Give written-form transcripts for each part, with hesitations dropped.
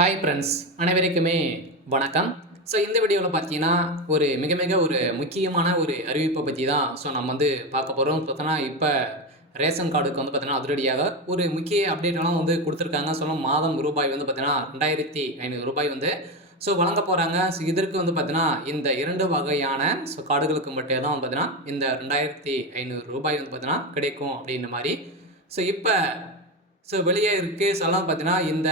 Hi friends, அனைவருக்குமே வணக்கம். இந்த வீடியோவில் பார்த்தீங்கன்னா ஒரு மிக மிக ஒரு முக்கியமான ஒரு அறிவிப்பை பற்றி தான் நம்ம பார்க்க போகிறோம். பார்த்தோன்னா இப்போ ரேஷன் கார்டுக்கு பார்த்தீங்கன்னா அதிரடியாக ஒரு முக்கிய அப்டேட்டெல்லாம் கொடுத்துருக்காங்க. மாதம் ரூபாய் பார்த்தீங்கன்னா ரூ. 2500 வழங்க போகிறாங்க. இதற்கு பார்த்தீங்கன்னா இந்த 2 வகையான கார்டுகளுக்கு மட்டும் தான் பார்த்தீங்கன்னா இந்த ரூ. 2500 பார்த்தீங்கன்னா கிடைக்கும் அப்படின்ற மாதிரி இப்போ வெளியே இருக்குது. பார்த்தீங்கன்னா இந்த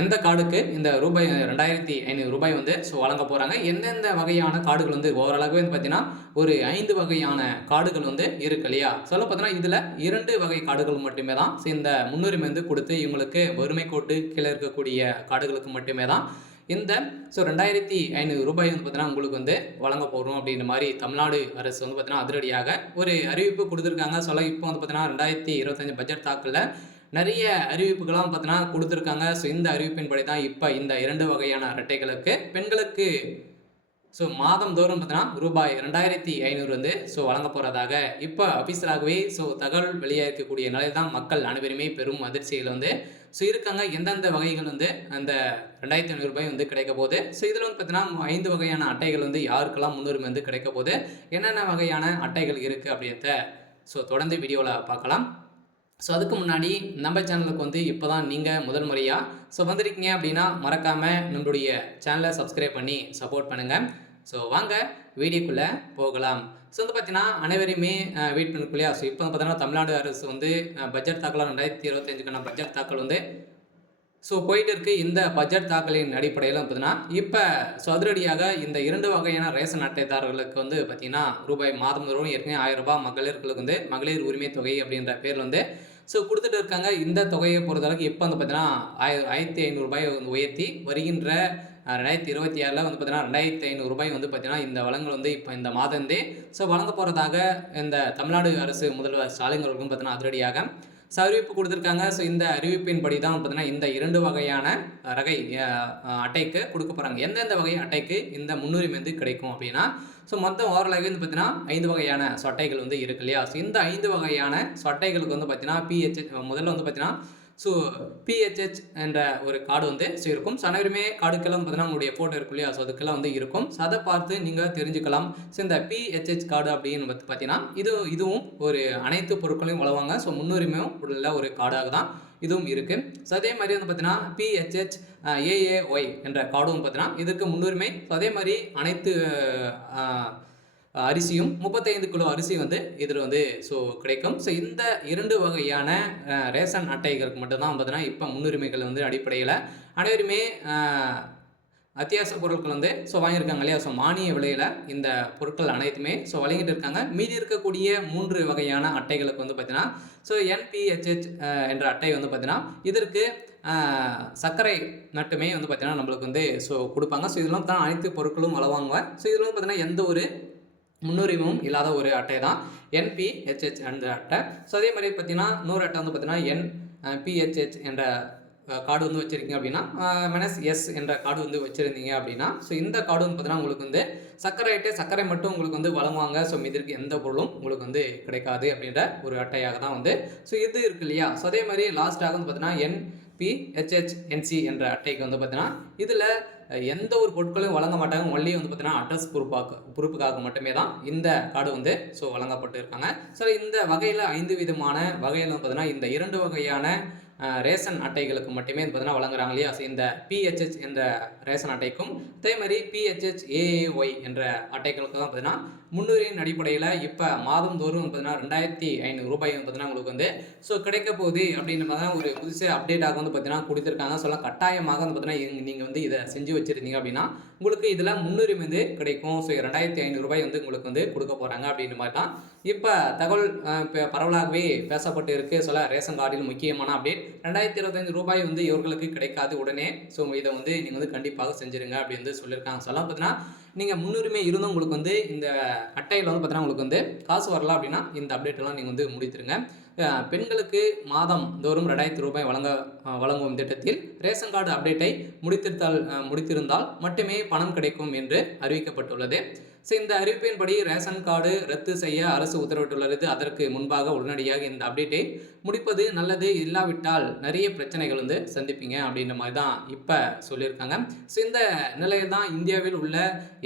எந்த கார்டுக்கு இந்த ரூபாய் 2500 வழங்க போகிறாங்க, எந்தெந்த வகையான கார்டுகள் ஓரளவு பார்த்தீங்கன்னா ஒரு 5 வகையான கார்டுகள் இருக்கு இல்லையா. பார்த்தீங்கன்னா இதில் 2 வகை கார்டுகள் மட்டுமே தான் இந்த முன்னுரிமை கொடுத்து இவங்களுக்கு வறுமை கோட்டு கீழே இருக்கக்கூடிய கார்டுகளுக்கு மட்டுமே தான் இந்த ரூ. 2500 பார்த்தீங்கன்னா உங்களுக்கு வழங்க போகிறோம் அப்படின்ற மாதிரி தமிழ்நாடு அரசு பார்த்தீங்கன்னா அதிரடியாக ஒரு அறிவிப்பு கொடுத்துருக்காங்க. இப்போ பார்த்தீங்கன்னா 2025 பட்ஜெட் தாக்கலில் நிறைய அறிவிப்புகள்லாம் பார்த்தீங்கன்னா கொடுத்துருக்காங்க. இந்த அறிவிப்பின்படி தான் இப்போ இந்த 2 வகையான அட்டைகளுக்கு பெண்களுக்கு மாதந்தோறும் பார்த்தீங்கன்னா ரூபாய் 2500 வழங்க போகிறதாக இப்போ அபிஷியலாகவே தகவல் வெளியாக இருக்கக்கூடிய நிலையில் தான் மக்கள் அனைவருமே பெரும் அதிர்ச்சியில் இருக்காங்க. எந்தெந்த வகைகள் அந்த ரூபாய் கிடைக்க போகுது, இதில் பார்த்தீங்கன்னா 5 வகையான அட்டைகள் யாருக்கெல்லாம் முன்னுரிமை கிடைக்க போகுது, என்னென்ன வகையான அட்டைகள் இருக்குது அப்படின்றத தொடர்ந்து வீடியோவில் பார்க்கலாம். அதுக்கு முன்னாடி நம்ம சேனலுக்கு இப்போ தான் நீங்கள் முதல் முறையாக வந்திருக்கீங்க அப்படின்னா மறக்காமல் நம்மளுடைய சேனலை சப்ஸ்கிரைப் பண்ணி சப்போர்ட் பண்ணுங்கள். வாங்க வீடியோக்குள்ளே போகலாம். பார்த்தீங்கன்னா அனைவரையுமே வெயிட் பண்ணிக்கலையா. இப்போ பார்த்தீங்கன்னா தமிழ்நாடு அரசு பட்ஜெட் தாக்கல் 2025க்கான பட்ஜெட் தாக்கல் போயிட்டு இருக்கு. இந்த பட்ஜெட் தாக்கலின் அடிப்படையில் பார்த்தீங்கன்னா இப்போ அதிரடியாக இந்த 2 வகையான ரேஷன் அட்டைதாரர்களுக்கு பார்த்தீங்கன்னா ரூபாய் மாதம் தோறும் ஏற்கனவே ரூ. 1000 மகளிர்களுக்கு மகளிர் உரிமை தொகை அப்படின்ற பேரில் கொடுத்துட்டு இருக்காங்க. இந்த தொகையை பொறுத்தளவுக்கு இப்போ பார்த்தீங்கன்னா ரூ. 1500 உயர்த்தி வருகின்ற 2026 பார்த்தீங்கன்னா ரூ. 2500 பார்த்தீங்கன்னா இந்த வளங்கள் இப்போ இந்த மாதந்தே வழங்க போகிறதாக இந்த தமிழ்நாடு அரசு முதல்வர் ஸ்டாலின் அவர்களுக்கும் பார்த்தீங்கன்னா அதிரடியாக அறிவிப்பு கொடுத்துருக்காங்க. இந்த அறிவிப்பின்படி தான் பார்த்தீங்கன்னா இந்த 2 வகையான ரகை அட்டைக்கு கொடுக்க போகிறாங்க. எந்தெந்த வகை அட்டைக்கு இந்த முன்னுரிமை கிடைக்கும் அப்படின்னா மொத்தம் ஓரளவு பார்த்தீங்கன்னா 5 வகையான அட்டைகள் இருக்கு இல்லையா. இந்த 5 வகையான அட்டைகளுக்கு பார்த்தீங்கன்னா பிஹெச் முதல்ல பார்த்தீங்கன்னா பிஹெச்ஹெச் என்ற ஒரு கார்டு இருக்கும். அனைவருமே கார்டுக்கெல்லாம் பார்த்தீங்கன்னா உங்களுடைய ஃபோட்டோ இருக்கும் இல்லையா. அதுக்கெல்லாம் இருக்கும். அதை பார்த்து நீங்கள் தெரிஞ்சுக்கலாம். இந்த பிஹெச்ஹெச் கார்டு அப்படின்னு பார்த்தீங்கன்னா இதுவும் ஒரு அனைத்து பொருட்களையும் வழங்குவாங்க. முன்னுரிமையும் உள்ள ஒரு கார்டாக தான் இதுவும் இருக்குது. அதே மாதிரி பார்த்தீங்கன்னா பிஹெச்ஹெச் ஏஏஒய் என்ற கார்டும் பார்த்தீங்கன்னா இதுக்கு முன்னுரிமை. அதே மாதிரி அனைத்து அரிசியும் 35 கிலோ அரிசி இதில் கிடைக்கும். இந்த 2 வகையான ரேஷன் அட்டைகளுக்கு மட்டும்தான் பார்த்தீங்கன்னா இப்போ முன்னுரிமைகள் அடிப்படையில் அனைவருமே அத்தியாவசிய பொருட்கள் வாங்கியிருக்காங்க இல்லையா. மானிய விலையில் இந்த பொருட்கள் அனைத்துமே வழங்கிட்டு இருக்காங்க. மீதி இருக்கக்கூடிய 3 வகையான அட்டைகளுக்கு பார்த்தீங்கன்னா என்பிஹெச்ஹெச் என்ற அட்டை பார்த்தீங்கன்னா இதற்கு சர்க்கரை மட்டுமே பார்த்தீங்கன்னா நம்மளுக்கு கொடுப்பாங்க. இதெல்லாம் தான் அனைத்து பொருட்களும் வழங்குவாங்க. இதில் பார்த்தீங்கன்னா எந்த ஒரு முன்னுரிமையும் இல்லாத ஒரு அட்டை தான் என்பிஹெச்ஹெச் என்ற அட்டை. அதே மாதிரி பார்த்தீங்கன்னா இன்னொரு அட்டை பார்த்தீங்கன்னா என்பிஹெச்ஹெச் என்ற கார்டு வச்சுருக்கீங்க அப்படின்னா -S என்ற கார்டு வச்சுருந்தீங்க அப்படின்னா இந்த கார்டு பார்த்தீங்கன்னா உங்களுக்கு சர்க்கரை மட்டும் உங்களுக்கு வழங்குவாங்க. இதற்கு எந்த பொருளும் உங்களுக்கு கிடைக்காது அப்படின்ற ஒரு அட்டையாக தான் இது இருக்கு இல்லையா. அதே மாதிரி லாஸ்ட்டாக பார்த்தீங்கன்னா NPHHNC என்ற அட்டைக்கு பார்த்தீங்கன்னா இதில் எந்த ஒரு பொருட்களையும் வழங்க மாட்டாங்க. ஒன்லி பார்த்தீங்கன்னா அட்ரஸ் பொறுப்புக்காக மட்டுமே தான் இந்த கார்டு வழங்கப்பட்டு இருக்காங்க. இந்த வகையில் 5 விதமான வகையில் பார்த்தீங்கன்னா இந்த 2 வகையான ரேஷன் அட்டைகளுக்கு மட்டுமே பார்த்தீங்கன்னா வழங்குறாங்க இல்லையா. இந்த பிஹெச்ஹெச் என்ற ரேஷன் அட்டைக்கும் அதே மாதிரி பிஹெச்ஹெச் ஏஏஒய் என்ற அட்டைகளுக்கு தான் பார்த்தீங்கன்னா முன்னுரிமையின் அடிப்படையில் இப்போ மாதம் தோறும் பார்த்தீங்கன்னா ரூ. 2500 பார்த்தீங்கன்னா உங்களுக்கு கிடைக்க போகுது அப்படின்ற மாதிரி தான் ஒரு புதுசாக அப்டேட்டாக பார்த்தீங்கன்னா கொடுத்துருக்காங்க. கட்டாயமாக பார்த்தீங்கன்னா நீங்கள் இதை செஞ்சு வச்சுருந்தீங்க அப்படின்னா உங்களுக்கு இதில் முன்னுரிமை கிடைக்கும். ரூ. 2500 உங்களுக்கு கொடுக்க போகிறாங்க அப்படின்ற மாதிரி தான் இப்போ தகவல் பரவலாகவே பேசப்பட்டு இருக்கு. ரேஷன் கார்டில் முக்கியமான அப்டேட் 2025 ரூபாய் இவர்களுக்கு கிடைக்காது உடனே. இதை நீங்கள் கண்டிப்பாக செஞ்சுருங்க அப்படின்னு சொல்லியிருக்காங்க. பார்த்தீங்கன்னா நீங்கள் முன்னுரிமை இருந்தும் உங்களுக்கு இந்த அட்டையில் பார்த்தீங்கன்னா உங்களுக்கு காசு வரலாம் அப்படின்னா இந்த அப்டேட்டெல்லாம் நீங்கள் முடித்துருங்க. பெண்களுக்கு மாதம் தோறும் ரூபாய் வழங்கும் திட்டத்தில் ரேஷன் கார்டு அப்டேட்டை முடித்திருந்தால் மட்டுமே பணம் கிடைக்கும் என்று அறிவிக்கப்பட்டுள்ளது. ஸோ இந்த அறிவிப்பின்படி ரேஷன் கார்டு ரத்து செய்ய அரசு உத்தரவிட்டுள்ளது. அதற்கு முன்பாக உடனடியாக இந்த அப்டேட்டை முடிப்பது நல்லது. இல்லாவிட்டால் நிறைய பிரச்சனைகள் வந்து சந்திப்பீங்க அப்படின்ற மாதிரி தான் இப்போ சொல்லியிருக்காங்க. ஸோ இந்த நிலையில் தான் இந்தியாவில் உள்ள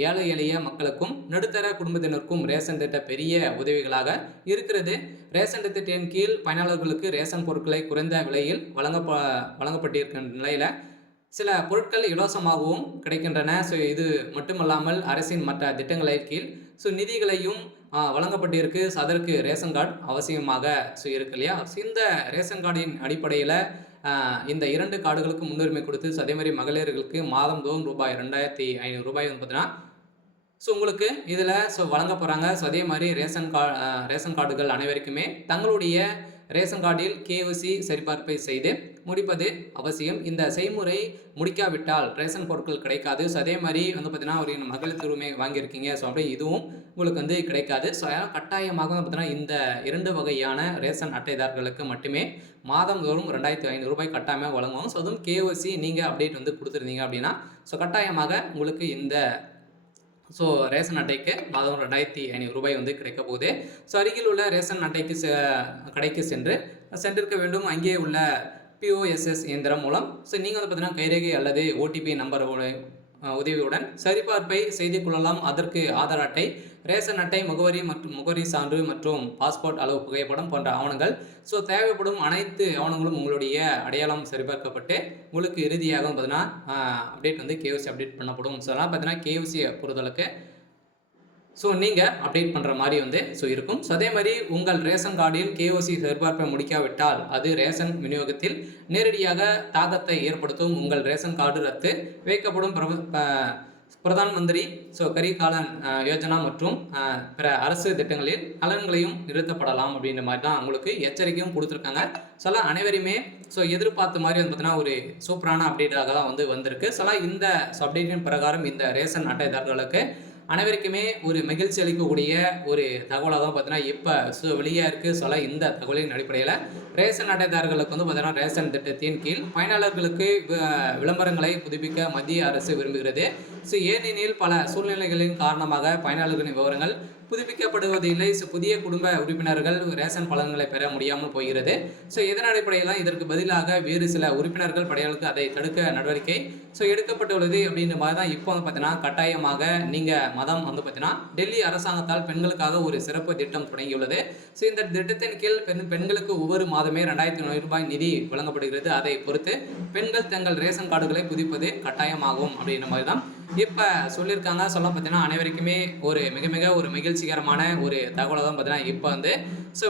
ஏழை எளிய மக்களுக்கும் நடுத்தர குடும்பத்தினருக்கும் ரேஷன் திட்ட பெரிய உதவிகளாக இருக்கிறது. ரேஷன் திட்டத்தின் கீழ் பயனாளர்களுக்கு ரேஷன் பொருட்களை குறைந்த விலையில் வழங்கப்பட்டிருக்கின்ற நிலையில் சில பொருட்கள் இலவசமாகவும் கிடைக்கின்றன. ஸோ இது மட்டுமல்லாமல் அரசின் மற்ற திட்டங்களின் கீழ் நிதிகளையும் வழங்கப்பட்டிருக்கு. ஸோ அதற்கு ரேஷன் கார்டு அவசியமாக இருக்கு இல்லையா. ஸோ இந்த ரேஷன் கார்டின் அடிப்படையில் இந்த 2 கார்டுகளுக்கு முன்னுரிமை கொடுத்து அதே மாதிரி மகளிர்களுக்கு மாதந்தோறும் ரூபாய் 2500 வந்து பார்த்தீங்கன்னா உங்களுக்கு இதில் வழங்க போகிறாங்க. அதே மாதிரி ரேஷன் கார்டுகள் அனைவருக்குமே தங்களுடைய ரேஷன் கார்டில் KYC சரிபார்ப்பை செய்து முடிப்பது அவசியம். இந்த செய்முறை முடிக்காவிட்டால் ரேஷன் பொருட்கள் கிடைக்காது. அதே மாதிரி வந்து பார்த்தீங்கன்னா ஒரு மகளிர் உரிமை வாங்கியிருக்கீங்க அப்படி இதுவும் உங்களுக்கு வந்து கிடைக்காது. கட்டாயமாக வந்து பார்த்தீங்கன்னா இந்த 2 வகையான ரேஷன் அட்டைதாரர்களுக்கு மட்டுமே மாதந்தோறும் 2500 ரூபாய் கட்டாயமாக வழங்குவோம். அதுவும் KYC நீங்கள் அப்டேட் வந்து கொடுத்துருந்தீங்க அப்படின்னா கட்டாயமாக உங்களுக்கு இந்த ரேஷன் அட்டைக்கு மாதம் 2500 ரூபாய் வந்து கிடைக்க போகுது. அருகில் உள்ள ரேஷன் அட்டைக்கு கடைக்கு சென்றிருக்க வேண்டும். அங்கே உள்ள POSS இயந்திரம் மூலம் நீங்கள் வந்து பார்த்தீங்கன்னா கைரேகை அல்லது OTP நம்பர் உதவியுடன் சரிபார்ப்பை செய்து கொள்ளலாம். அதற்கு ஆதார் அட்டை, ரேஷன் அட்டை, முகவரி சான்று மற்றும் பாஸ்போர்ட் அளவு புகைப்படம் போன்ற ஆவணங்கள் தேவைப்படும் அனைத்து ஆவணங்களும் உங்களுடைய அடையாளம் சரிபார்க்கப்பட்டு உங்களுக்கு இறுதியாக பார்த்தீங்கன்னா அப்டேட் வந்து KYC அப்டேட் பண்ணப்படும். அதெல்லாம் பார்த்தீங்கன்னா KYCயை பொறுத்தளவுக்கு நீங்கள் அப்டேட் பண்ணுற மாதிரி வந்து இருக்கும். அதே மாதிரி உங்கள் ரேஷன் கார்டில் KYC சரிபார்ப்பை முடிக்காவிட்டால் அது ரேஷன் விநியோகத்தில் நேரடியாக தாக்கத்தை ஏற்படுத்தும். உங்கள் ரேஷன் கார்டு ரத்து வைக்கப்படும். பிரதான் மந்திரி கரீப் கல்யாண் யோஜனா மற்றும் பிற அரசு திட்டங்களில் நலன்களையும் நிறுத்தப்படலாம் அப்படின்ற மாதிரி தான் உங்களுக்கு எச்சரிக்கையும் கொடுத்துருக்காங்க. அனைவருமே எதிர்பார்த்த மாதிரி வந்து பார்த்தீங்கன்னா ஒரு சூப்பரான அப்டேட்டாக தான் வந்து வந்திருக்கு. இந்த அப்டேட்டின் பிரகாரம் இந்த ரேஷன் அட்டைதாரர்களுக்கு அனைவருக்குமே ஒரு மகிழ்ச்சி அளிக்கக்கூடிய ஒரு தகவலாக தான் பார்த்தீங்கன்னா இப்போ வெளியாக இருக்குது. இந்த தகவலின் அடிப்படையில் ரேஷன் அட்டைதாரர்களுக்கு வந்து பார்த்தீங்கன்னா ரேஷன் திட்டத்தின் கீழ் பயனாளர்களுக்கு விளம்பரங்களை புதுப்பிக்க மத்திய அரசு விரும்புகிறது. ஏனெனில் பல சூழ்நிலைகளின் காரணமாக பயனாளர்களின் விவரங்கள் புதுப்பிக்கப்படுவதில்லை. புதிய குடும்ப உறுப்பினர்கள் ரேஷன் பலன்களை பெற முடியாமல் போகிறது. இதன் அடிப்படையில் இதற்கு பதிலாக வேறு சில உறுப்பினர்கள் படையாளருக்கு அதை தடுக்க நடவடிக்கை எடுக்கப்பட்டுள்ளது அப்படின்ற மாதிரி தான் இப்போ வந்து பார்த்தீங்கன்னா கட்டாயமாக நீங்கள் மதம் வந்து பார்த்தீங்கன்னா டெல்லி அரசாங்கத்தால் பெண்களுக்காக ஒரு சிறப்பு திட்டம் தொடங்கியுள்ளது. இந்த திட்டத்தின் கீழ் பெண்களுக்கு ஒவ்வொரு மாதமே 2500 ரூபாய் நிதி வழங்கப்படுகிறது. அதை பொறுத்து பெண்கள் தங்கள் ரேஷன் கார்டுகளை புதுப்பிப்பது கட்டாயமாகும் அப்படின்ற மாதிரி தான் இப்போ சொல்லியிருக்காங்க. பார்த்தீங்கன்னா அனைவருக்குமே ஒரு மிக ஒரு மகிழ்ச்சிகரமான ஒரு தகவலை தான் பார்த்தீங்கன்னா இப்போ வந்து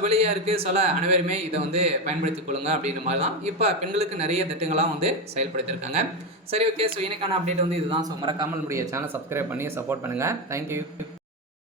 வெளியாக இருக்குது. அனைவருமே இதை வந்து பயன்படுத்திக் கொள்ளுங்க அப்படின்ற மாதிரி தான் இப்போ பெண்களுக்கு நிறைய திட்டங்களாக வந்து செயல்படுத்தியிருக்காங்க. சரி, ஓகே. இன்னைக்கான அப்டேட் வந்து இதுதான். மறக்காமல் நம்முடைய சேனல் சப்ஸ்கிரைப் பண்ணி சப்போர்ட் பண்ணுங்கள். தேங்க்யூ.